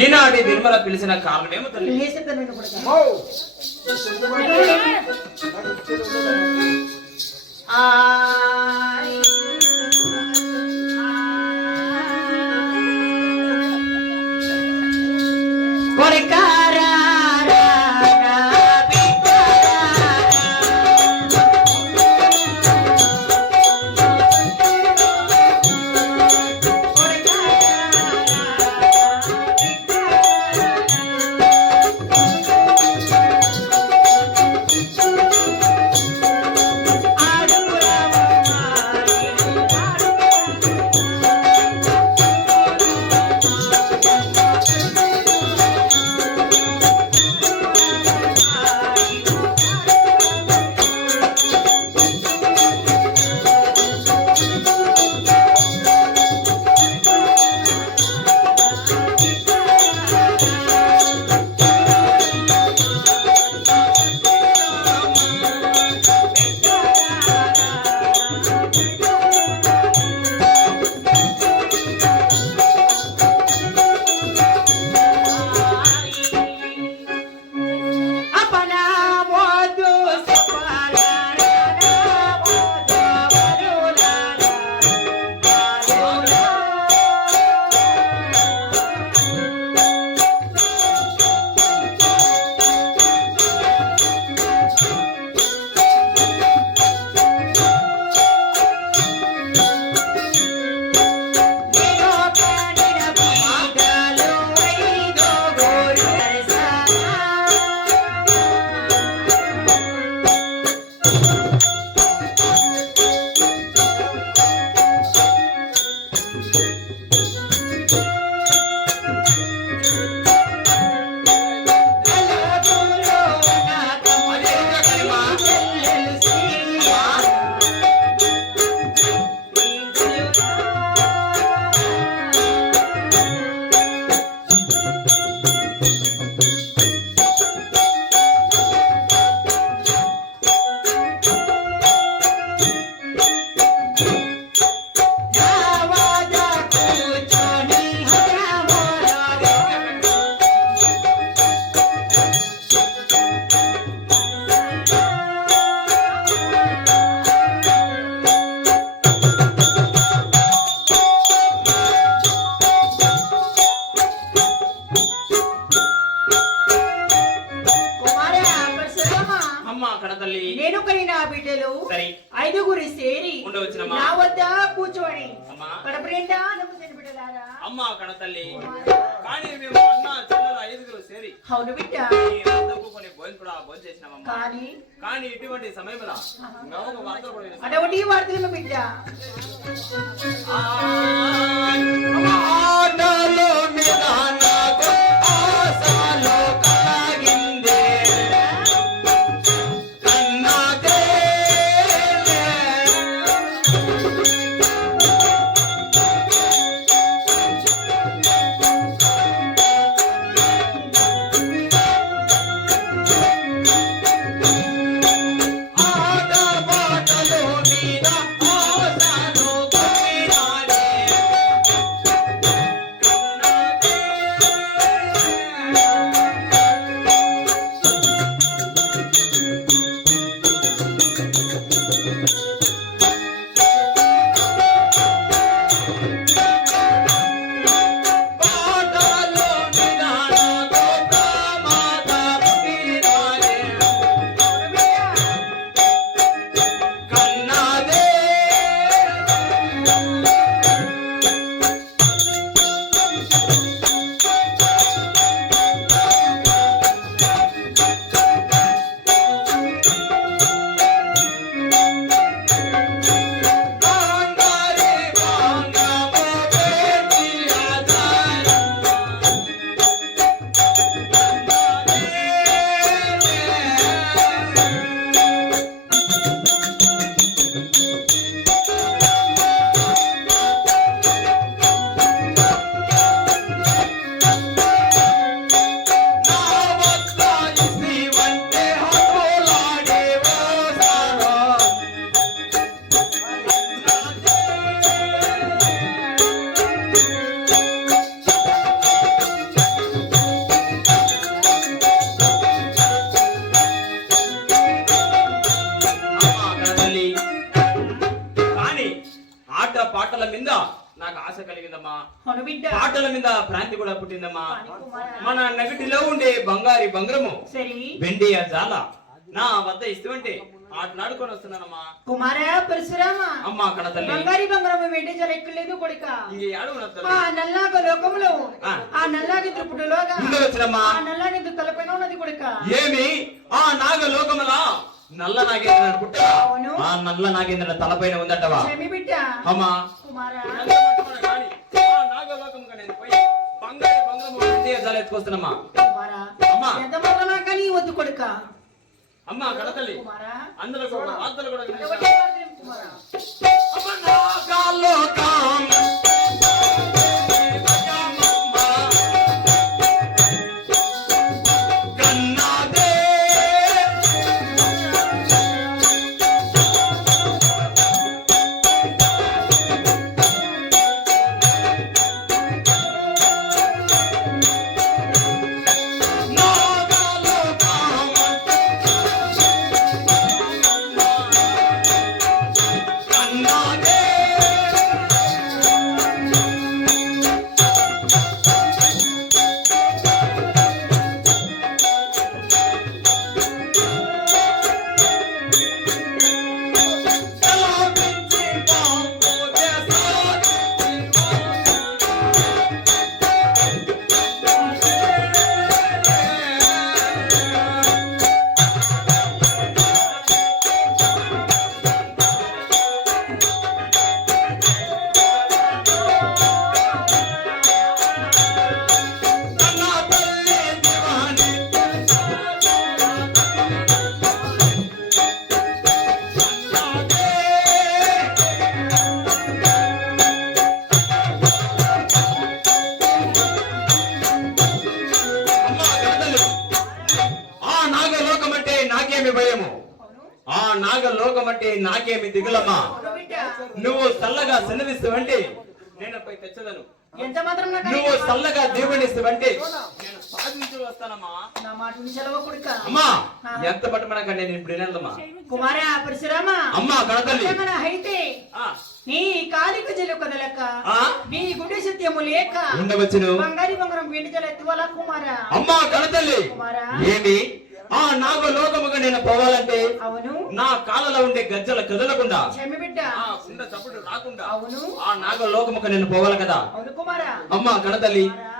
ఈనాటి నిర్మల పిలిచిన కారణమేమో తల్లి. నేను కనిన బిడ్డలు ఐదుగురి సేరి నా వద్ద కూర్చోని కడప నిండా నమ్ముతున్న బిడ్డలారా అమ్మ కడతల్లి కానీ మేము అన్న చెల్లెలు ఐదుగురు సేరి అవును బిడ్డ కొన్ని భోజనం కూడా భోజనం చేసినామమ్మ. కానీ ఇటువంటి సమయంలో ఒక వార్త కూడా అటువంటి వార్తలు బిడ్డ ఆటలో నిదానకు ఆశలో కలిగిందే కన్నదే ఆట బాటలో మీద ఆశలో కలిగినానే అవును బిడ్డ. పాటల మీద భ్రాంతి కూడా పుట్టిందమ్మా. కానీ కుమారా. మన నగటిలో ఉండే బంగారి బంగారము సరి వెండి జాల నా వద్ద ఇస్తుంటే ఆటలాడుకొని వస్తున్నానమ్మా. కుమారా పరశురామ అమ్మ అక్కడ తల్లి బంగారి బంగారం వెండి జల ఎక్కలేదు కొడుక. ఇంకే అడుగు ఆ నల్లాగ లోకములో ఆ నల్లాగి త్రిపుటలోగా ఉండవచ్చునమ్మా. ఆ నల్లాగి తలపైన ఉన్నది కొడుక. ఏమి ఆ నాగ లోకముల నల్ల నాగేంద్ర పుట్ట అవును. ఆ నల్ల నాగేంద్ర తలపైన ఉందటవా క్షమి బిడ్డ. అమ్మా. కుమారా ఆ నాగ లోకముగా నేను పోయి బంగారి బంగారము వెండి జాల ఎత్తుకొస్తున్నామా. కుమారా అమ్మా. ఎంత మాత్రమా కానీ వద్దు కొడుక. అమ్మ కడతల్లి కుమారా అందులో కూడా వార్తలు కూడా ఒకటే వినిపిస్తా. వాక్యం కుమారా. అమ్మ నాగ లోకం కన్నాదే నాగ లోకం కన్నాదే తలపించి బాంబు కన్నా తల్లి దివాని అమ్మా కడతల్లి ఆ నాగలోకం అంటే నాకేమి భయము, అవును. ఆ నాగలోకం అంటే నాకేమి దిగులమ్మా. అవును బిడ్డ. నువ్వు చల్లగా సెలవిస్తావంటే నేను పోయి తెచ్చదను. ఎంత మాత్రం నాకు నువ్వు చల్లగా దేవునిస్తావంటే నేను సాధించి వస్తానమ్మా. నా మాట సెలవు కొడుక. అమ్మా ఎంత పట్టమనకండి నేను ఇప్పుడు వినేదమ్మా. కుమారా పరశురామ అమ్మా కడతల్లి మన అయితే ఆ, నీ కాలిక జలు కదలక ఆ? నీ గుండె సత్యము లేక ఉండవచ్చును. బంగారి బంగారం వెండి జల ఎత్తువలా కుమారా. అమ్మా కడతల్లి కుమారా ఏమి ఆ నాగలోకముగా నేను పోవాలంటే అవును. నా కాళ్ళలో ఉండే గజ్జల కదలకుండా క్షమి బిడ్డ. ఆ కుండ చప్పుడు రాకుండా అవును. ఆ నాగలోకముగా నేను పోవాలి కదా. అవును కుమారా. అమ్మా కడతల్లి కుమారా.